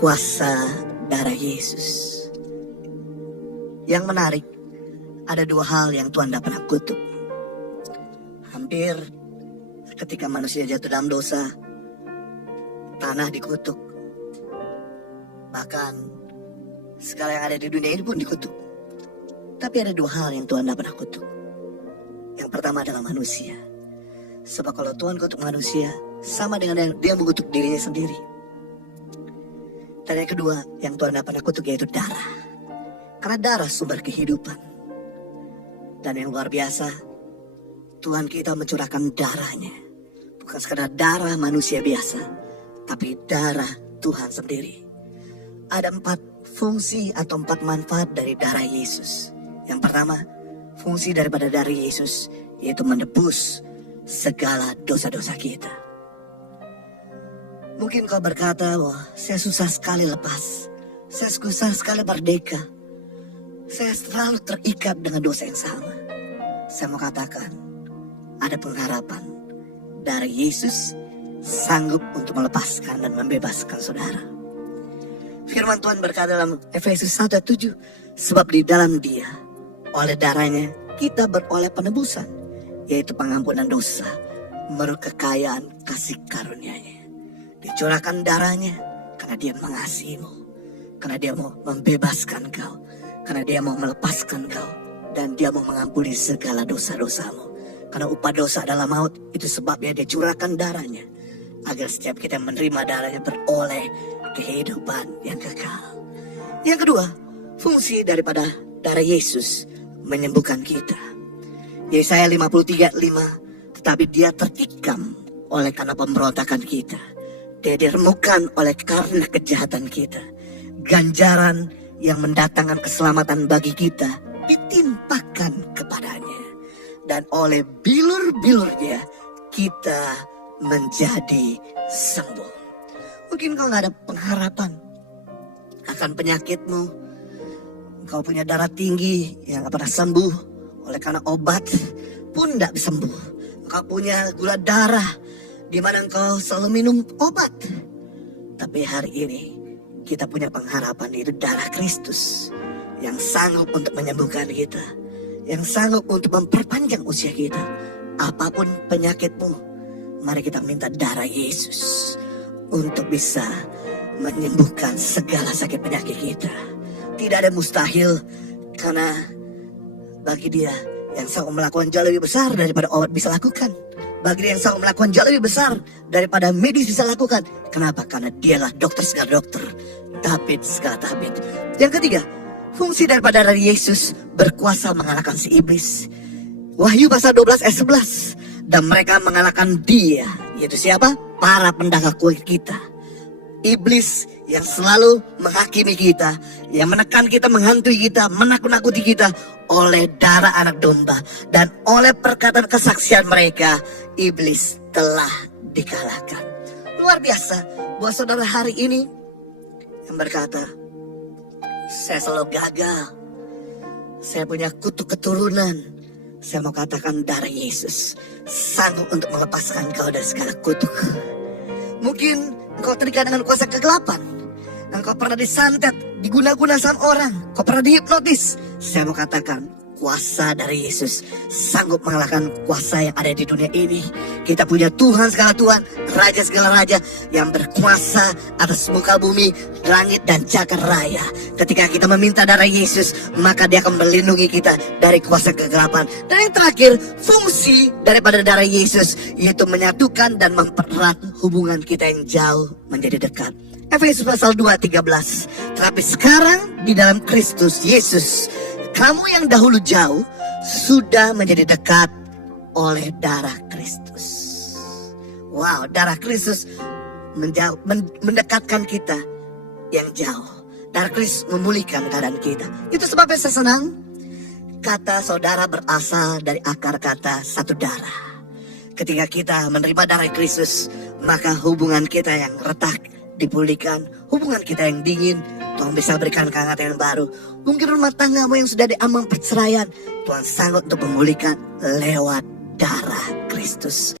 kuasa darah Yesus. Yang menarik, ada dua hal yang Tuhan tidak pernah kutuk. Hampir ketika manusia jatuh dalam dosa, tanah dikutuk. Bahkan segala yang ada di dunia ini pun dikutuk. Tapi ada dua hal yang Tuhan tidak pernah kutuk. Yang pertama adalah manusia. Sebab kalau Tuhan kutuk manusia, sama dengan yang dia mengutuk dirinya sendiri. Dan yang kedua, yang Tuhan tidak pernah kutuk yaitu darah. Karena darah sumber kehidupan. Dan yang luar biasa, Tuhan kita mencurahkan darahnya. Bukan sekadar darah manusia biasa, tapi darah Tuhan sendiri. Ada 4 fungsi atau 4 manfaat dari darah Yesus. Yang pertama, fungsi daripada darah Yesus yaitu menebus segala dosa-dosa kita. Mungkin kau berkata, wah saya susah sekali lepas. Saya susah sekali merdeka. Saya selalu terikat dengan dosa yang sama. Saya mau katakan, ada pengharapan. Darah Yesus sanggup untuk melepaskan dan membebaskan saudara. Firman Tuhan berkata dalam Efesus 1:7, sebab di dalam Dia, oleh darahnya, kita beroleh penebusan, yaitu pengampunan dosa, menurut kekayaan kasih karunia-Nya. Dicurahkan darahnya karena Dia mengasihimu, karena Dia mau membebaskan kau, karena Dia mau melepaskan kau, dan Dia mau mengampuni segala dosa-dosamu. Karena upah dosa adalah maut, itu sebabnya Dia curahkan darahnya, agar setiap kita menerima darahnya beroleh kehidupan yang kekal. Yang kedua, fungsi daripada darah Yesus menyembuhkan kita. Yesaya 53:5, tetapi Dia tertikam oleh karena pemberontakan kita. Dia diremukkan oleh karena kejahatan kita. Ganjaran yang mendatangkan keselamatan bagi kita ditimpakan kepadanya. Dan oleh bilur-bilurnya kita menjadi sembuh. Mungkin kau gak ada pengharapan akan penyakitmu. Kau punya darah tinggi yang gak pernah sembuh. Oleh karena obat pun gak sembuh. Kau punya gula darah di mana engkau selalu minum obat. Tapi hari ini kita punya pengharapan, yaitu darah Kristus yang sanggup untuk menyembuhkan kita, yang sanggup untuk memperpanjang usia kita. Apapun penyakitmu, mari kita minta darah Yesus untuk bisa menyembuhkan segala sakit penyakit kita. Tidak ada mustahil, karena bagi Dia yang sanggup melakukan jauh lebih besar daripada obat bisa lakukan. Bagi Dia yang sanggup melakukan jauh lebih besar daripada medis bisa lakukan. Kenapa? Karena Dialah dokter segala dokter, tabib segala tabib. Yang ketiga, fungsi daripada darah Yesus berkuasa mengalahkan si iblis. Wahyu pasal 12 ayat 11. Dan mereka mengalahkan dia, yaitu siapa? Para pendagang kuil kita. Iblis yang selalu menghakimi kita, yang menekan kita, menghantui kita, menakut-nakuti kita, oleh darah anak domba dan oleh perkataan kesaksian mereka, iblis telah dikalahkan. Luar biasa buat saudara hari ini yang berkata, saya selalu gagal, saya punya kutuk keturunan. Saya mau katakan darah Yesus sanggup untuk melepaskan kau dari segala kutuk. Mungkin engkau terikat dengan kuasa kegelapan. Engkau pernah disantet, diguna-guna sama orang. Kau pernah dihipnotis. Saya mau katakan, kuasa dari Yesus sanggup mengalahkan kuasa yang ada di dunia ini. Kita punya Tuhan segala Tuhan, Raja segala Raja, yang berkuasa atas muka bumi, langit dan jagat raya. Ketika kita meminta darah Yesus, maka Dia akan melindungi kita dari kuasa kegelapan. Dan yang terakhir, fungsi daripada darah Yesus yaitu menyatukan dan mempererat hubungan kita yang jauh menjadi dekat. Efesus pasal 2:13. Tetapi sekarang di dalam Kristus Yesus, kamu yang dahulu jauh sudah menjadi dekat oleh darah Kristus. Wow, darah Kristus mendekatkan kita yang jauh. Darah Kristus memulihkan keadaan kita. Itu sebabnya saya senang. Kata saudara berasal dari akar kata satu darah. Ketika kita menerima darah Kristus, maka hubungan kita yang retak dipulihkan. Hubungan kita yang dingin, Tuhan bisa berikan kehangatan yang baru. Mungkin rumah tanggamu yang sudah diambang perceraian, Tuhan sanggup untuk memulihkan lewat darah Kristus.